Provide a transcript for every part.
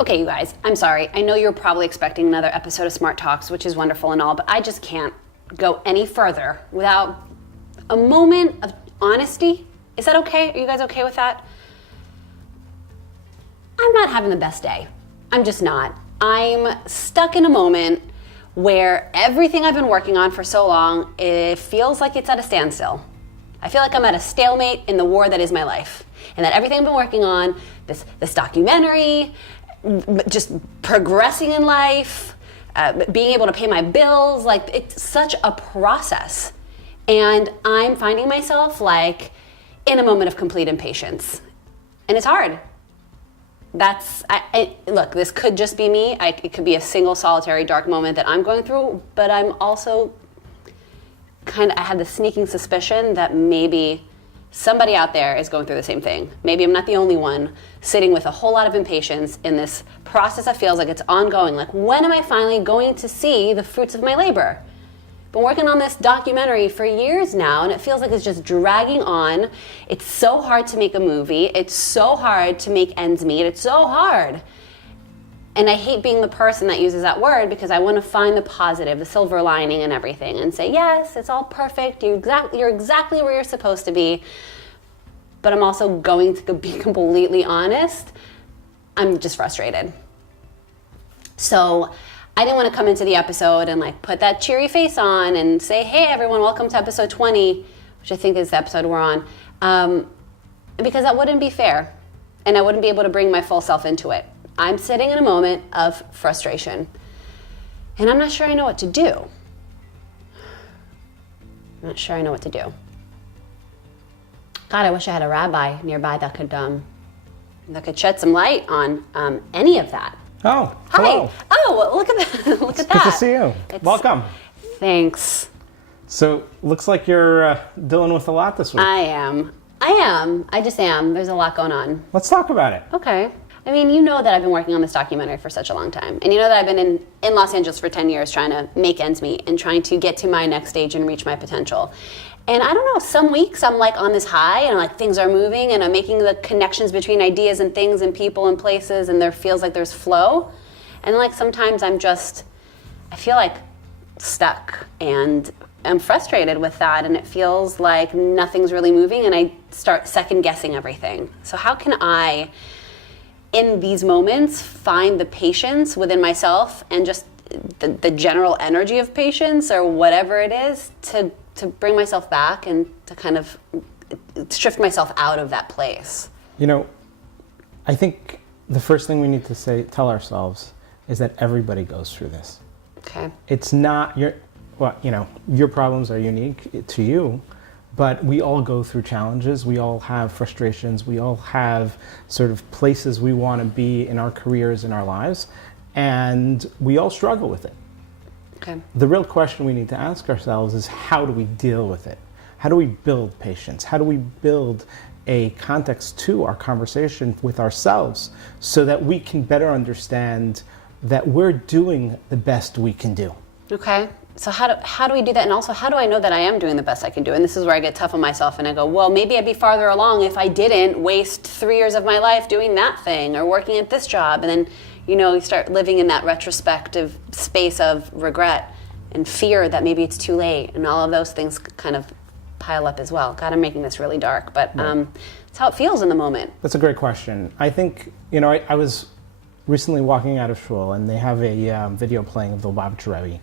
Okay, you guys, I'm sorry. I know you're probably expecting another episode of Smart Talks, which is wonderful and all, but I just can't go any further without a moment of honesty. Is that okay? Are you guys okay with that? I'm not having the best day. I'm just not. I'm stuck in a moment where everything I've been working on for so long, it feels like it's at a standstill. I feel like I'm at a stalemate in the war that is my life. And that everything I've been working on, this documentary, just progressing in life, being able to pay my bills, like it's such a process. And I'm finding myself like in a moment of complete impatience. And it's hard. Look, this could just be me. It could be a single solitary dark moment that I'm going through, but I'm also I have the sneaking suspicion that maybe somebody out there is going through the same thing. Maybe I'm not the only one sitting with a whole lot of impatience in this process that feels like it's ongoing. Like, when am I finally going to see the fruits of my labor? Been working on this documentary for years now, and it feels like it's just dragging on. It's so hard to make a movie. It's so hard to make ends meet. It's so hard. And I hate being the person that uses that word because I want to find the positive, the silver lining and everything and say, yes, it's all perfect. You're exactly where you're supposed to be. But I'm also going to be completely honest. I'm just frustrated. So I didn't want to come into the episode and like put that cheery face on and say, hey, everyone, welcome to episode 20, which I think is the episode we're on, because that wouldn't be fair. And I wouldn't be able to bring my full self into it. I'm sitting in a moment of frustration, and I'm not sure I know what to do. I'm not sure I know what to do. God, I wish I had a rabbi nearby that could shed some light on any of that. Oh, hello. Hi. Oh, look at that. Look at that. Good to see you. Welcome. Thanks. So, looks like you're dealing with a lot this week. I am. I just am. There's a lot going on. Let's talk about it. Okay. I mean, you know that I've been working on this documentary for such a long time. And you know that I've been in Los Angeles for 10 years trying to make ends meet and trying to get to my next stage and reach my potential. And I don't know, some weeks I'm like on this high and like things are moving and I'm making the connections between ideas and things and people and places and there feels like there's flow. And like sometimes I feel like stuck and I'm frustrated with that and it feels like nothing's really moving and I start second guessing everything. So how can I, in these moments, find the patience within myself and just the general energy of patience or whatever it is to bring myself back and to kind of shift myself out of that place? You know, I think the first thing we need to tell ourselves is that everybody goes through this. Okay. It's not your problems are unique to you, but we all go through challenges. We all have frustrations. We all have sort of places we want to be in our careers, in our lives, and we all struggle with it. Okay. The real question we need to ask ourselves is, how do we deal with it? How do we build patience? How do we build a context to our conversation with ourselves so that we can better understand that we're doing the best we can do? Okay. So how do we do that? And also, how do I know that I am doing the best I can do? And this is where I get tough on myself and I go, well, maybe I'd be farther along if I didn't waste 3 years of my life doing that thing or working at this job. And then, you start living in that retrospective space of regret and fear that maybe it's too late. And all of those things kind of pile up as well. God, I'm making this really dark, but it's how it feels in the moment. That's a great question. I think, I was recently walking out of shul, and they have a video playing of the Lubavitcher Rebbe.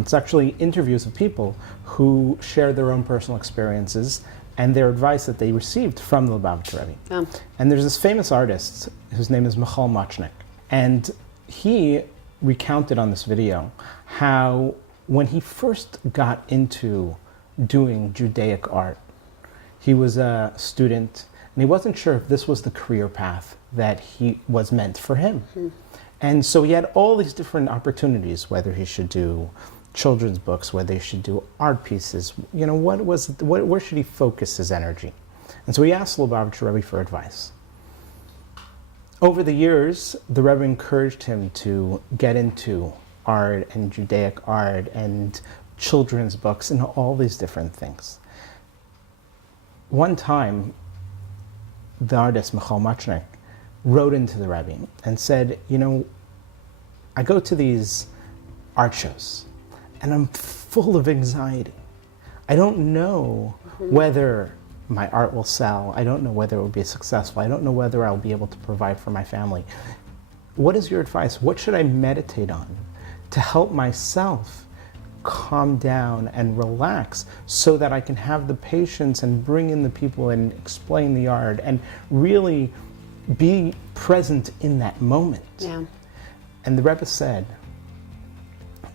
It's actually interviews of people who share their own personal experiences and their advice that they received from the Lubavitcher Rebbe. Oh. And there's this famous artist whose name is Michal Mochnik, and he recounted on this video how when he first got into doing Judaic art, he was a student and he wasn't sure if this was the career path that he was meant for him. Mm-hmm. And so he had all these different opportunities, whether he should do children's books, whether he should do art pieces, where should he focus his energy? And so he asked Lubavitcher Rebbe for advice. Over the years, the Rebbe encouraged him to get into art and Judaic art and children's books and all these different things. One time, the artist Michal Mochnik wrote into the Rebbe and said, I go to these art shows and I'm full of anxiety. I don't know whether my art will sell. I don't know whether it will be successful. I don't know whether I'll be able to provide for my family. What is your advice? What should I meditate on to help myself calm down and relax so that I can have the patience and bring in the people and explain the art and really be present in that moment? Yeah. And the Rebbe said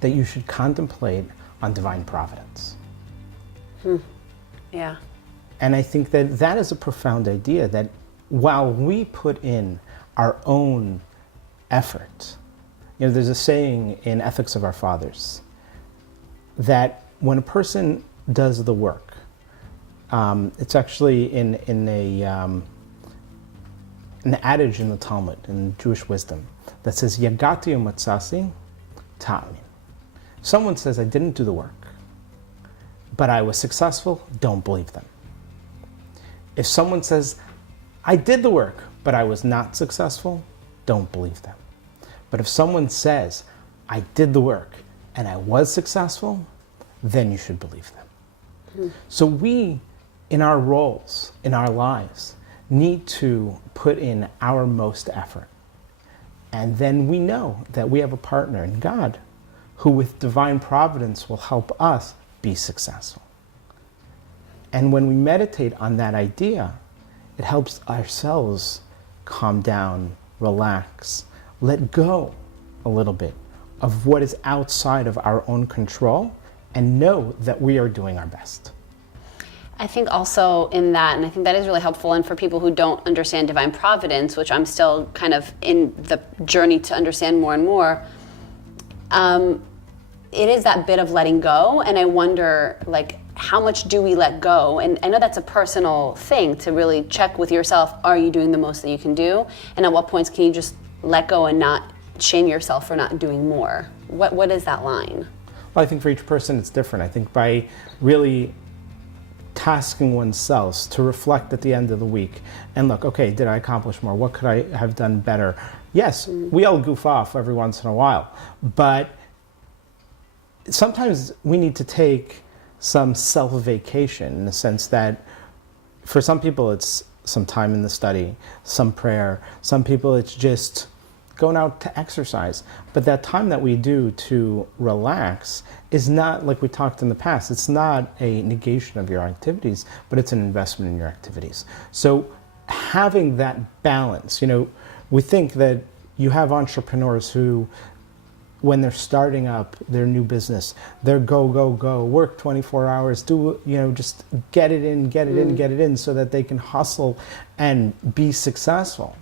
that you should contemplate on divine providence. Yeah. And I think that that is a profound idea, that while we put in our own effort, there's a saying in Ethics of Our Fathers that when a person does the work, it's actually in an adage in the Talmud, in Jewish wisdom, that says, Yagati u'matzasi ta'amin. Someone says, I didn't do the work, but I was successful, don't believe them. If someone says, I did the work, but I was not successful, don't believe them. But if someone says, I did the work and I was successful, then you should believe them. So we, in our roles, in our lives, need to put in our most effort. And then we know that we have a partner in God who with divine providence will help us be successful. And when we meditate on that idea, it helps ourselves calm down, relax, let go a little bit of what is outside of our own control and know that we are doing our best. I think also in that, and I think that is really helpful, and for people who don't understand divine providence, which I'm still kind of in the journey to understand more and more, it is that bit of letting go, and I wonder, how much do we let go? And I know that's a personal thing to really check with yourself. Are you doing the most that you can do? And at what points can you just let go and not shame yourself for not doing more? What is that line? Well, I think for each person it's different. I think by really tasking oneself to reflect at the end of the week and look, okay, did I accomplish more? What could I have done better? Yes, we all goof off every once in a while, but sometimes we need to take some self-vacation in the sense that for some people it's some time in the study, some prayer. Some people it's just going out to exercise. But that time that we do to relax is not, like we talked in the past, it's not a negation of your activities, but it's an investment in your activities. So having that balance, we think that you have entrepreneurs who, when they're starting up their new business, they're go, go, go, work 24 hours, just get it in so that they can hustle and be successful.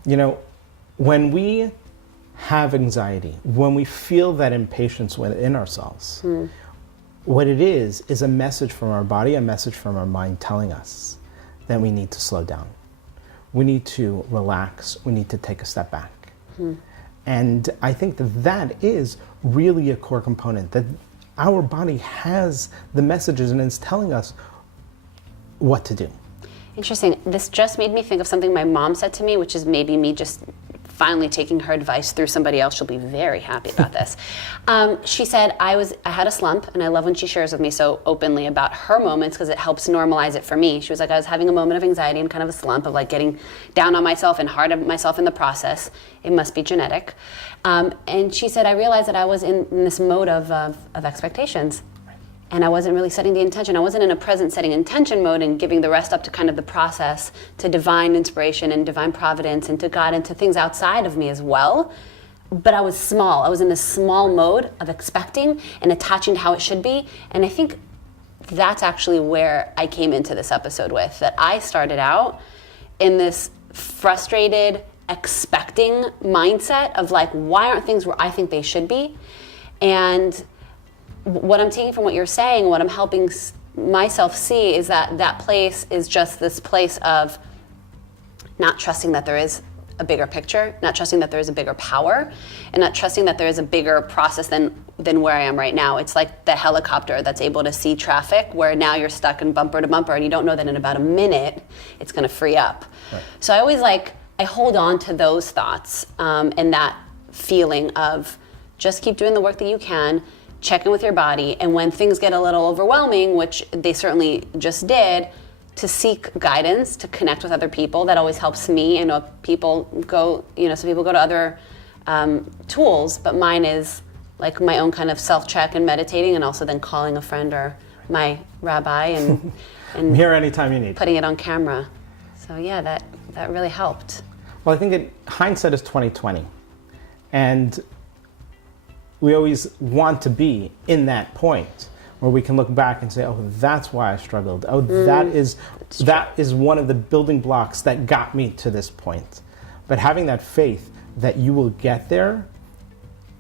When we have anxiety, when we feel that impatience within ourselves, what it is a message from our body, a message from our mind telling us that we need to slow down. We need to relax. We need to take a step back. And I think that is really a core component, that our body has the messages and it's telling us what to do. Interesting. This just made me think of something my mom said to me, which is maybe me just finally taking her advice through somebody else. She'll be very happy about this. She said, I had a slump, and I love when she shares with me so openly about her moments because it helps normalize it for me. She was like, I was having a moment of anxiety and kind of a slump of getting down on myself and hard on myself in the process. It must be genetic. And she said, I realized that I was in this mode of expectations. And I wasn't really setting the intention. I wasn't in a present setting intention mode and giving the rest up to kind of the process, to divine inspiration and divine providence and to God and to things outside of me as well. But I was small. I was in this small mode of expecting and attaching to how it should be. And I think that's actually where I came into this episode with, that I started out in this frustrated, expecting mindset of why aren't things where I think they should be? And what I'm taking from what you're saying, what I'm helping myself see is that place is just this place of not trusting that there is a bigger picture, not trusting that there is a bigger power, and not trusting that there is a bigger process than where I am right now. It's like the helicopter that's able to see traffic, where now you're stuck in bumper to bumper and you don't know that in about a minute it's going to free up. Right. So I I hold on to those thoughts and that feeling of just keep doing the work that you can, check in with your body, and when things get a little overwhelming, which they certainly just did, to seek guidance, to connect with other people. That always helps me. I know people go, some people go to other tools, but mine is like my own kind of self-check and meditating, and also then calling a friend or my rabbi and I'm here anytime you need. Putting it on camera. So yeah, that really helped. Well, I think hindsight is 20/20, and we always want to be in that point where we can look back and say, oh, that's why I struggled. Oh, that is one of the building blocks that got me to this point. But having that faith that you will get there,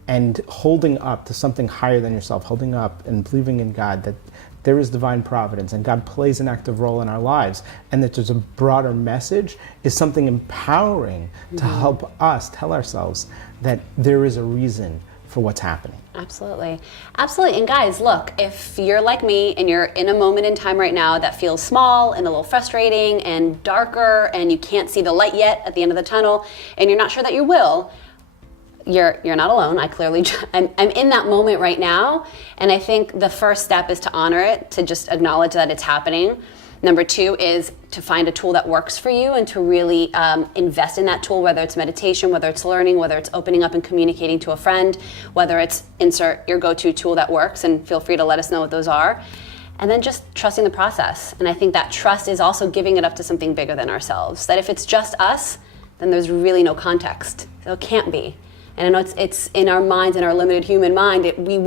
and holding up to something higher than yourself, holding up and believing in God, that there is divine providence and God plays an active role in our lives, and that there's a broader message, is something empowering to help us tell ourselves that there is a reason for what's happening. Absolutely. Absolutely. And guys, look, if you're like me and you're in a moment in time right now that feels small and a little frustrating and darker, and you can't see the light yet at the end of the tunnel, and you're not sure that you will, you're not alone. I'm in that moment right now, and I think the first step is to honor it, to just acknowledge that it's happening. Number 2 is to find a tool that works for you and to really invest in that tool, whether it's meditation, whether it's learning, whether it's opening up and communicating to a friend, whether it's insert your go-to tool that works, and feel free to let us know what those are. And then just trusting the process. And I think that trust is also giving it up to something bigger than ourselves. That if it's just us, then there's really no context. So it can't be. And I know it's in our minds, in our limited human mind, we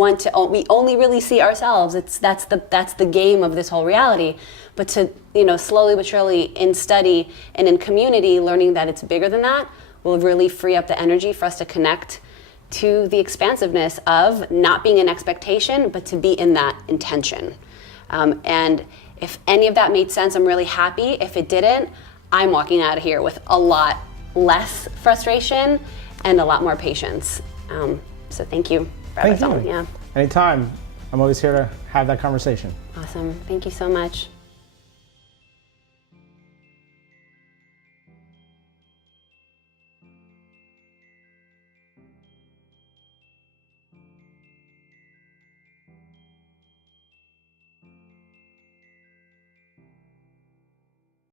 only really see ourselves. That's the game of this whole reality. But to, slowly but surely in study and in community, learning that it's bigger than that will really free up the energy for us to connect to the expansiveness of not being an expectation, but to be in that intention. And if any of that made sense, I'm really happy. If it didn't, I'm walking out of here with a lot less frustration and a lot more patience. So thank you for Thank you. Yeah. Anytime. I'm always here to have that conversation. Awesome. Thank you so much.